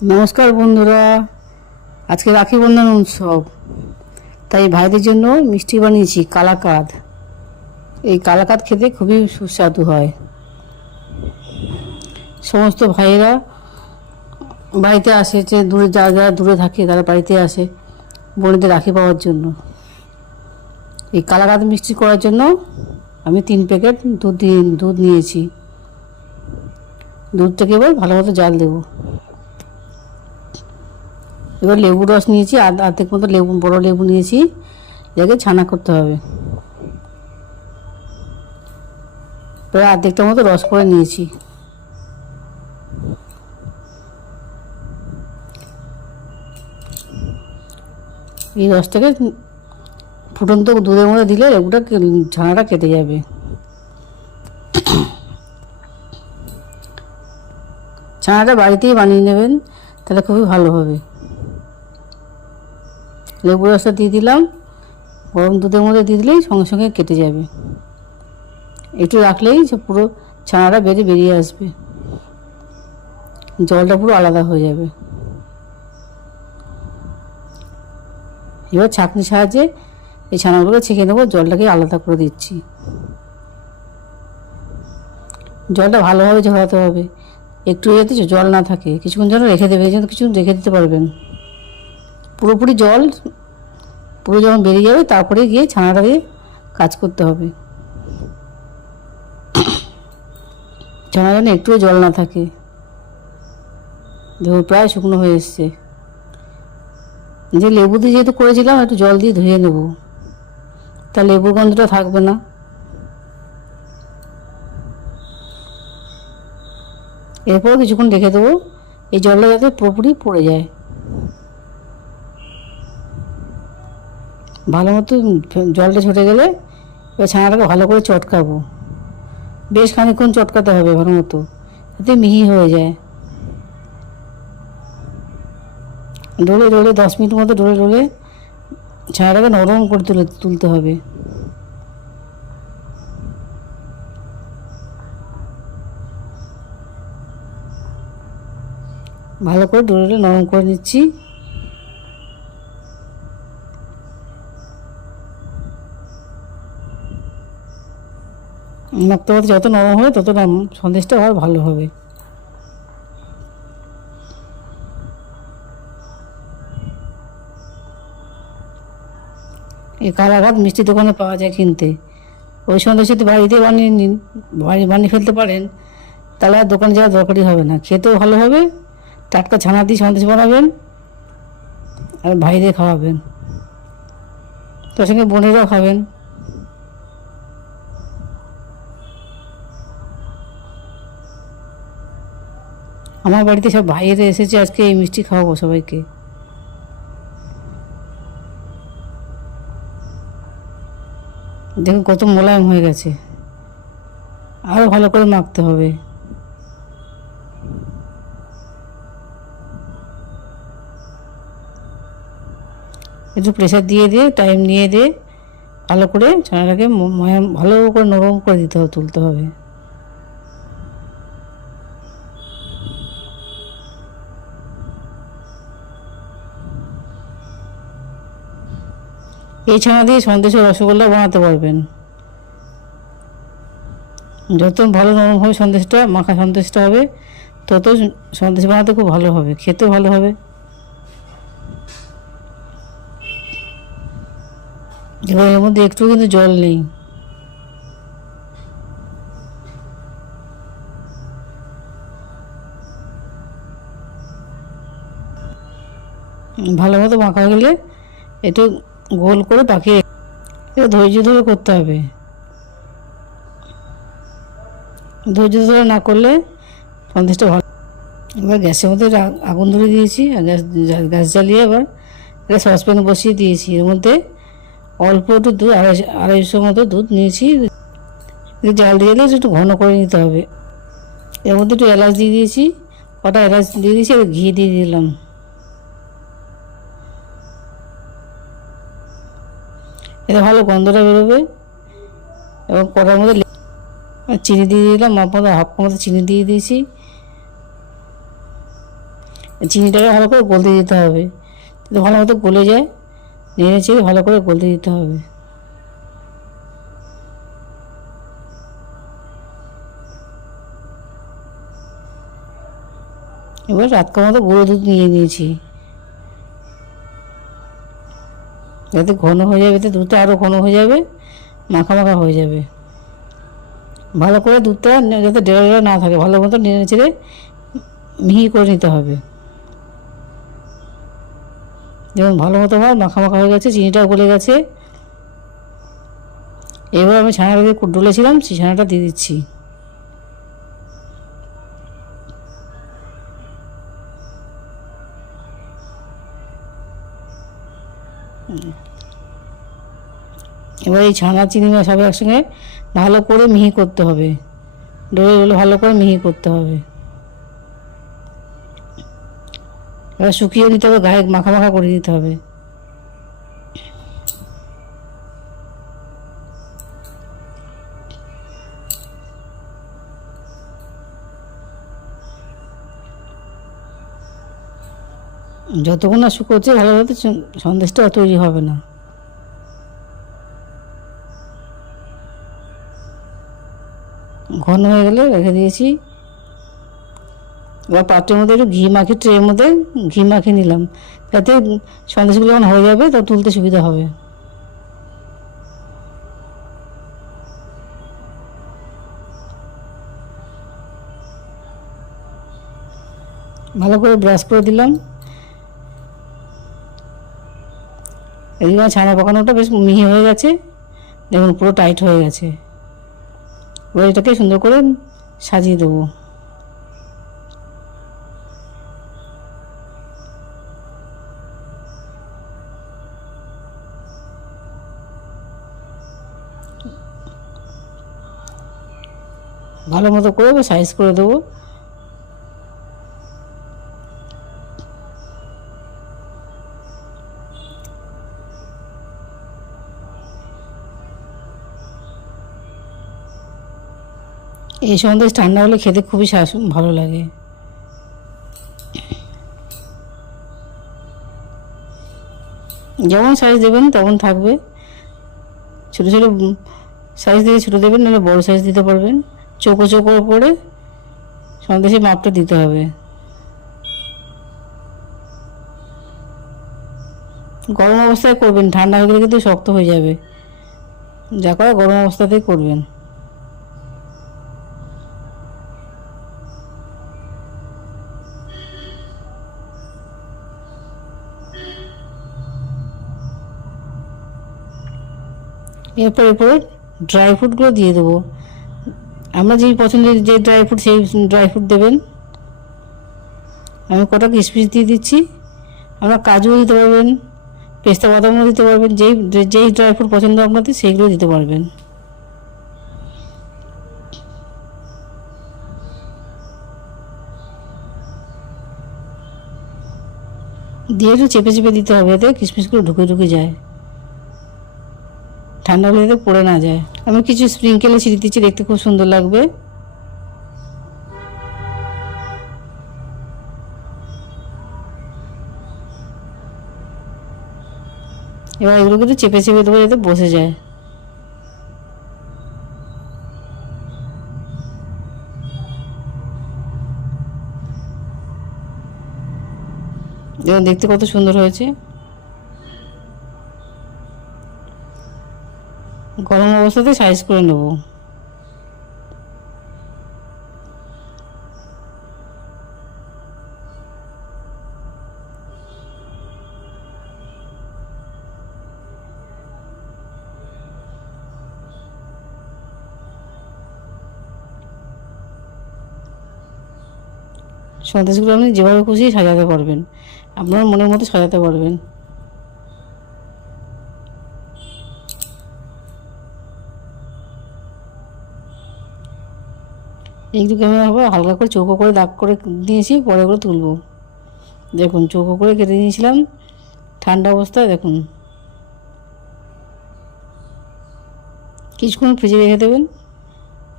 নমস্কার বন্ধুরা, আজকে রাখি বন্ধন উৎসব, তাই ভাইদের জন্য মিষ্টি বানিয়েছি কালাকাঁদ। এই কালাকাঁদ খেতে খুবই সুস্বাদু হয়। সমস্ত ভাইয়েরা বাড়িতে আসে, যে দূরে যারা দূরে থাকে তারা বাড়িতে আসে বোনেদের রাখি পাওয়ার জন্য। এই কালাকাঁদ মিষ্টি করার জন্য আমি 3 প্যাকেট দুধ নিয়েছি। দুধটাকে এবার ভালো মতো জাল দেবো। এবার লেবু রস নিয়েছি, অর্ধেক মতো লেবু, বড় লেবু নিয়েছি। এটাকে ছানা করতে হবে। প্রায় অর্ধেকটার মতো রস করে নিয়েছি। এই রসটাকে ফুটন্ত দুধের মধ্যে দিলে লেবুটা ছানাটা কেটে যাবে। ছানাটা বাড়িতেই বানিয়ে নেবেন, তাহলে খুবই ভালো হবে। লেবু রসটা দিয়ে দিলাম, গরম দুধের মধ্যে দিয়ে দিলেই সঙ্গে সঙ্গে কেটে যাবে। একটু রাখলেই পুরো ছানাটা বেরিয়ে আসবে, জলটা পুরো আলাদা হয়ে যাবে। এবার ছাঁকনির সাহায্যে এই ছানাগুলোকে ছেঁকে নেবো। জলটাকে আলাদা করে দিচ্ছি। জলটা ভালোভাবে ঝরাতে হবে, একটু যাতে জল না থাকে। কিছুক্ষণ যেন রেখে দেবে, কিছুক্ষণ রেখে দিতে পারবেন। পুরোপুরি জল পুরো যখন বেরিয়ে যাবে তারপরে গিয়ে ছানাটা দিয়ে কাজ করতে হবে। ছানা যেন একটুও জল না থাকে। দেখুন প্রায় শুকনো হয়ে এসছে। যে লেবু দিয়ে যেহেতু করেছিলাম, একটু জল দিয়ে ধুয়ে নেব, তা লেবুর গন্ধটা থাকবে না। এরপর কিছুক্ষণ রেখে দেবো, এই জলটা যাতে পুরোপুরি পড়ে যায়। ভালো মতো জলটা ঝরে গেলে এবার ছানাটাকে ভালো করে চটকাবো। বেশ খানিকক্ষণ চটকাতে হবে ভালো মতো, যাতে মিহি হয়ে যায়। ডলে 10 মিনিট মতো ডলে ছানাটাকে নরম করে তুলতে হবে। ভালো করে ডলে নরম করে নিচ্ছি। মাখতে মাখতে যত নরম হবে তত সন্দেশটা আবার ভালো হবে। এই কালাকাঁদ মিষ্টি দোকানে পাওয়া যায় কিনতে। ওই সন্দেশ যদি বাড়িতে বানিয়ে নিন, বানিয়ে ফেলতে পারেন, তাহলে আর দোকানে যাওয়ার দরকারই হবে না। খেতেও ভালো হবে। টাটকা ছানা দিয়ে সন্দেশ বানাবেন আর ভাইদের খাওয়াবেন, তার সঙ্গে বোনেরাও খাবেন। আমার বাড়িতে সব ভাইয়েরা এসেছে, আজকে এই মিষ্টি খাওয়াবো সবাইকে। দেখুন কত মোলায়েম হয়ে গেছে। আরও ভালো করে মাখতে হবে। একটু প্রেশার দিয়ে টাইম নিয়ে ভালো করে ছানাটাকে ভালো করে নরম করে তুলতে হবে। এই ছানা দিয়ে সন্দেশ ও রসগোল্লা বানাতে পারবেন। যত ভালো নরম হবে সন্দেশটা, মাখা সন্দেশটা হবে, তত সন্দেশ বানাতে খুব ভালো হবে, খেতেও ভালো হবে। এবার এর মধ্যে একটু কিন্তু জল নেই। ভালো মতো মাখা গেলে একটু গোল করে পাকিয়ে ধৈর্য ধরে করতে হবে। ধৈর্য ধরে না করলে সন্দেশটা ভালো। এবার গ্যাসের মধ্যে আগুন ধরে দিয়েছি, আর গ্যাস জ্বালিয়ে এবার এটা সসপ্যান বসিয়ে দিয়েছি। এর মধ্যে অল্প একটু দুধ, 250 মতো দুধ নিয়েছি। জাল দিয়ে দিলে একটু ঘন করে নিতে হবে। এর মধ্যে একটু এলাচ দিয়ে দিয়েছি, কটা এলাচ দিয়ে দিয়েছি, আর ঘি দিয়ে দিলাম। এতে ভালো গন্ধটা বেরোবে। এবং কড়ার মধ্যে চিনি দিয়ে দিলাম, মাপ মতো 1/2 কাপ মতো চিনি দিয়ে দিয়েছি। চিনিটাকে ভালো করে গলতে দিতে হবে, যাতে ভালো মতো গলে যায়। নেড়ে চেড়ে ভালো করে গলতে দিতে হবে। এবার রাতকা মতো গুঁড়ো দুধ নিয়ে নিয়েছি, যাতে ঘন হয়ে যাবে, এতে দুধটা আরও ঘন হয়ে যাবে, মাখা মাখা হয়ে যাবে। ভালো করে দুধটা যাতে ডেলা ডেলা না থাকে, ভালো মতো নেড়ে চেড়ে মিহি করে নিতে হবে। যেমন ভালো মতো আমার মাখা মাখা হয়ে গেছে, চিনিটাও গলে গেছে। এবার আমি ছানাটা দিয়ে ডলেছিলাম, সেই ছানাটা দিয়ে দিচ্ছি। এবার এই ছানা চিনি সব একসঙ্গে ভালো করে মিহি করতে হবে, ডলে ডলে ভালো করে মিহি করতে হবে। এবার শুকিয়ে নিতে হবে, গায়ে মাখা মাখা করে দিতে হবে। যতক্ষণ না শুকোচ্ছে ভালোভাবে সন্দেশটা তৈরি হবে না। ঘন হয়ে গেলে রেখে দিয়েছি। এবার পাত্রের মধ্যে একটু ঘি মাখি, ট্রের মধ্যে ঘি মাখিয়ে নিলাম, যাতে সন্দেশগুলো যখন হয়ে যাবে তো তুলতে সুবিধা হবে। ভালো করে ব্রাশ করে দিলাম। এদিকে ছানা পাকানোটা বেশ মিহি হয়ে গেছে, দেখুন পুরো টাইট হয়ে গেছে। এবার এটাকে সুন্দর করে সাজিয়ে দেবো। ভালো মতো করে সাইজ করে দেবো। এই সন্দেশ ঠান্ডা হলে খেতে খুবই ভালো লাগে। যেমন সাইজ দেবেন তেমন থাকবে, ছোটো ছোটো সাইজ দিয়ে ছোটো দেবেন, নাহলে বড়ো সাইজ দিতে পারবেন। চৌকো চৌকো করে সন্দেশের মাপটা দিতে হবে। গরম অবস্থায় করবেন, ঠান্ডা হয়ে গেলে কিন্তু শক্ত হয়ে যাবে। যা করা গরম অবস্থাতেই করবেন। এরপরে ড্রাই ফ্রুটগুলো দিয়ে দেবো। আমরা যেই পছন্দের যে ড্রাই ফ্রুট সেই ড্রাই ফ্রুট দেবেন। আমি কটা কিশমিশ দিয়ে দিচ্ছি, আপনারা কাজুও দিতে পারবেন, পেস্তা বাদামও দিতে পারবেন, যেই ড্রাই ফ্রুট পছন্দ আপনাদের সেইগুলো দিতে পারবেন। দিয়ে একটু চেপে চেপে দিতে হবে, এতে কিশমিশগুলো ঢুকে ঢুকে যায়, ঠান্ডা হলে যাতে পড়ে না যায়। আমি কিছু স্প্রিঙ্কেলে ছিটিয়ে দিচ্ছি, দেখতে খুব সুন্দর লাগবে। এবার এগুলোকে একটু চেপে চেপে দেবো, যাতে বসে যায়। যেমন দেখতে কত সুন্দর হয়েছে। গরম অবস্থাতে সাইজ করে নেব। সন্দেশগুলো আপনি যেভাবে খুশি সাজাতে পারবেন, আপনার মনের মতো সাজাতে পারবেন। এইগুলোকে আমি আবার হালকা করে চৌকো করে দাগ করে দিয়েছি, পরে করে তুলবো। দেখুন চৌকো করে কেটে নিয়েছিলাম ঠান্ডা অবস্থায়। দেখুন কিছুক্ষণ ফ্রিজে রেখে দেবেন।